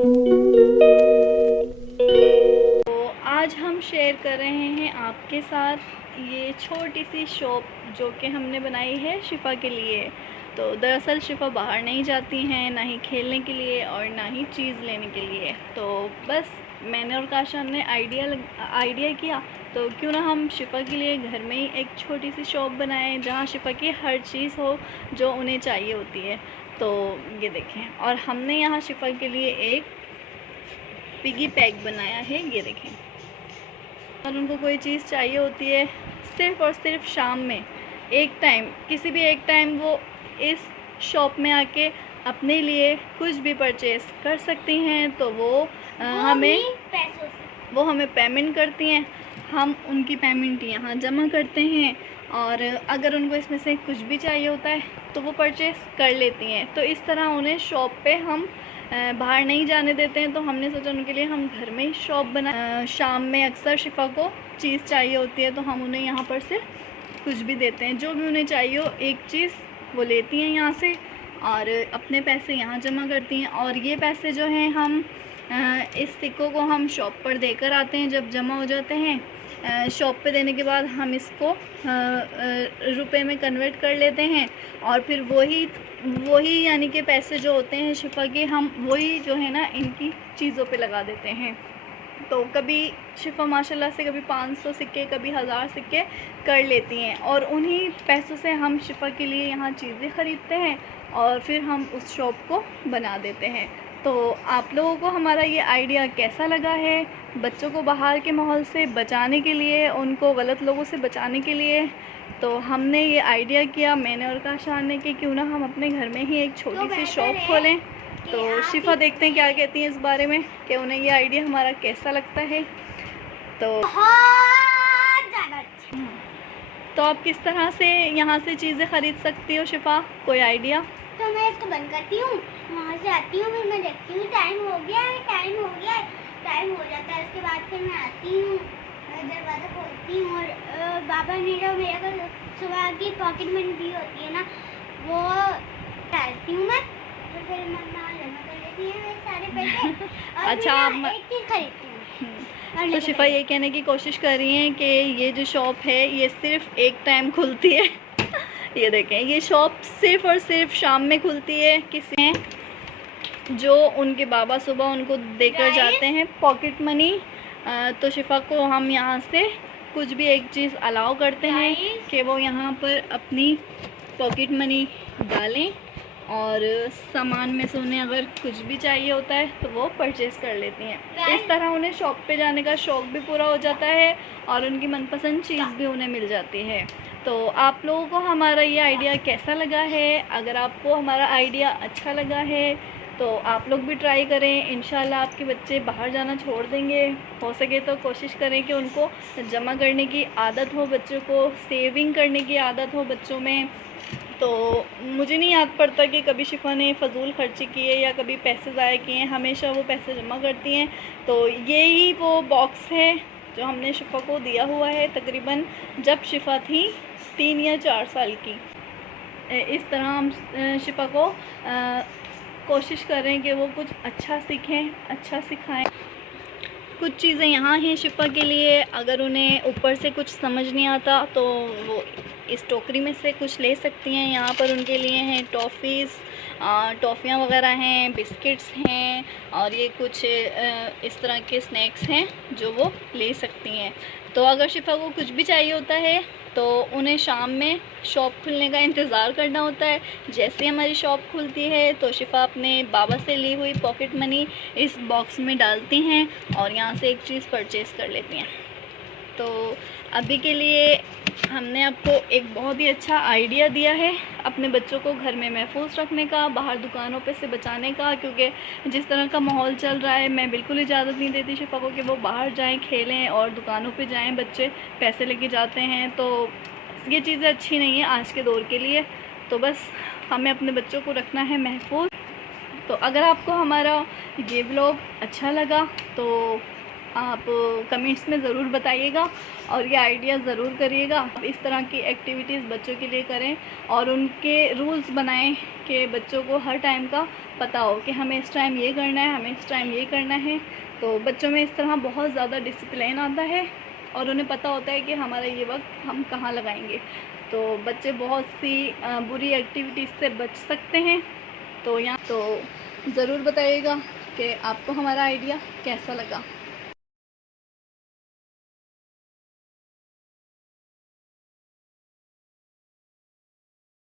तो आज हम शेयर कर रहे हैं आपके साथ ये छोटी सी शॉप जो कि हमने बनाई है शिफ़ा के लिए। तो दरअसल शिफ़ा बाहर नहीं जाती हैं, ना ही खेलने के लिए और ना ही चीज़ लेने के लिए। तो बस मैंने और काशा ने आइडिया किया तो क्यों ना हम शिफ़ा के लिए घर में ही एक छोटी सी शॉप बनाएं जहाँ शिफ़ा की हर चीज़ हो जो उन्हें चाहिए होती है। तो ये देखें, और हमने यहाँ शिफ़ा के लिए एक पिगी पैक बनाया है, ये देखें। और उनको कोई चीज़ चाहिए होती है सिर्फ़ और सिर्फ शाम में एक टाइम, किसी भी एक टाइम वो इस शॉप में आके अपने लिए कुछ भी परचेज़ कर सकती हैं। तो वो हमें पेमेंट करती हैं, हम उनकी पेमेंट यहाँ जमा करते हैं और अगर उनको इसमें से कुछ भी चाहिए होता है तो वो परचेज़ कर लेती हैं। तो इस तरह उन्हें शॉप पे हम बाहर नहीं जाने देते हैं। तो हमने सोचा उनके लिए हम घर में ही शॉप बना। शाम में अक्सर शिफ़ा को चीज़ चाहिए होती है तो हम उन्हें यहाँ पर से कुछ भी देते हैं, जो भी उन्हें चाहिए हो एक चीज़ वो लेती हैं यहाँ से और अपने पैसे यहाँ जमा करती हैं। और ये पैसे जो हैं हम इस सिक्कों को हम शॉप पर देकर आते हैं। जब जमा हो जाते हैं शॉप पे देने के बाद हम इसको रुपए में कन्वर्ट कर लेते हैं और फिर वही यानी कि पैसे जो होते हैं शिफ़ा के, हम वही जो है ना इनकी चीज़ों पे लगा देते हैं। तो कभी शिफ़ा माशाल्लाह से कभी 500 सिक्के, कभी 1000 सिक्के कर लेती हैं और उन्हीं पैसों से हम शिफ़ा के लिए यहाँ चीज़ें ख़रीदते हैं और फिर हम उस शॉप को बना देते हैं। तो आप लोगों को हमारा ये आइडिया कैसा लगा है? बच्चों को बाहर के माहौल से बचाने के लिए, उनको गलत लोगों से बचाने के लिए तो हमने ये आइडिया किया, मैंने और काशा ने, कि क्यों ना हम अपने घर में ही एक छोटी सी शॉप खोलें। तो शिफ़ा देखते हैं क्या कहती हैं इस बारे में, कि उन्हें ये आइडिया हमारा कैसा लगता है। तो तो आप किस तरह से यहाँ से चीज़ें ख़रीद सकती हो शिफ़ा, कोई आइडिया? तो मैं इसको बंद करती हूँ, वहाँ से आती हूँ, फिर मैं देखती हूँ टाइम हो गया है, टाइम हो जाता है। उसके बाद फिर मैं आती हूँ, दरवाज़ा खोलती हूँ और बाबा ने जो मेरे को सुबह की पॉकेट मनी दी होती है ना, वो डालती हूँ मैं, तो फिर मम्मा जमा कर लेती है मेरे सारे पैसे और अच्छा, मैं एक चीज़ खरीदती हूँ। तो शिफ़ा ये कहने की कोशिश कर रही हैं कि ये जो शॉप है ये सिर्फ़ एक टाइम खुलती है। ये देखें, ये शॉप सिर्फ़ और सिर्फ शाम में खुलती है। किसी हैं जो उनके बाबा सुबह उनको देकर जाते हैं पॉकेट मनी, तो शिफ़ा को हम यहाँ से कुछ भी एक चीज़ अलाउ करते हैं कि वो यहाँ पर अपनी पॉकेट मनी डालें और सामान में से उन्हें अगर कुछ भी चाहिए होता है तो वो परचेज़ कर लेती हैं। इस तरह उन्हें शॉप पे जाने का शौक़ भी पूरा हो जाता है और उनकी मनपसंद चीज़ भी उन्हें मिल जाती है। तो आप लोगों को हमारा ये आइडिया कैसा लगा है? अगर आपको हमारा आइडिया अच्छा लगा है तो आप लोग भी ट्राई करें। इंशाल्लाह आपके बच्चे बाहर जाना छोड़ देंगे। हो सके तो कोशिश करें कि उनको जमा करने की आदत हो, बच्चों को सेविंग करने की आदत हो बच्चों में। तो मुझे नहीं याद पड़ता कि कभी शिफ़ा ने फ़जूल खर्ची किए या कभी पैसे ज़ाया किए हैं, हमेशा वो पैसे जमा करती हैं। तो यही वो बॉक्स है जो हमने शिफ़ा को दिया हुआ है तकरीबन जब शिफ़ा थी 3 या 4 साल की। इस तरह हम शिफ़ा को कोशिश करें कि वो कुछ अच्छा सीखें, अच्छा सिखाएं। कुछ चीज़ें यहाँ हैं शिफ़ा के लिए, अगर उन्हें ऊपर से कुछ समझ नहीं आता तो वो इस टोकरी में से कुछ ले सकती हैं। यहाँ पर उनके लिए हैं टॉफ़ियाँ वगैरह हैं, बिस्किट्स हैं और ये कुछ इस तरह के स्नैक्स हैं जो वो ले सकती हैं। तो अगर शिफ़ा को कुछ भी चाहिए होता है तो उन्हें शाम में शॉप खुलने का इंतज़ार करना होता है। जैसे हमारी शॉप खुलती है तो शिफ़ा अपने बाबा से ली हुई पॉकेट मनी इस बॉक्स में डालती हैं और यहाँ से एक चीज़ परचेज़ कर लेती हैं। तो अभी के लिए हमने आपको एक बहुत ही अच्छा आइडिया दिया है अपने बच्चों को घर में महफूज रखने का, बाहर दुकानों पे से बचाने का, क्योंकि जिस तरह का माहौल चल रहा है मैं बिल्कुल इजाज़त नहीं देती शिफ़ा को कि वो बाहर जाएं खेलें और दुकानों पे जाएं। बच्चे पैसे लेके जाते हैं तो ये चीज़ें अच्छी नहीं है आज के दौर के लिए। तो बस हमें अपने बच्चों को रखना है महफूज। तो अगर आपको हमारा ये व्लॉग अच्छा लगा तो आप कमेंट्स में ज़रूर बताइएगा और ये आइडिया ज़रूर करिएगा। आप इस तरह की एक्टिविटीज़ बच्चों के लिए करें और उनके रूल्स बनाएं कि बच्चों को हर टाइम का पता हो कि हमें इस टाइम ये करना है, हमें इस टाइम ये करना है। तो बच्चों में इस तरह बहुत ज़्यादा डिसिप्लिन आता है और उन्हें पता होता है कि हमारा ये वक्त हम कहाँ लगाएंगे। तो बच्चे बहुत सी बुरी एक्टिविटीज़ से बच सकते हैं। तो ज़रूर बताइएगा कि आपको हमारा आइडिया कैसा लगा।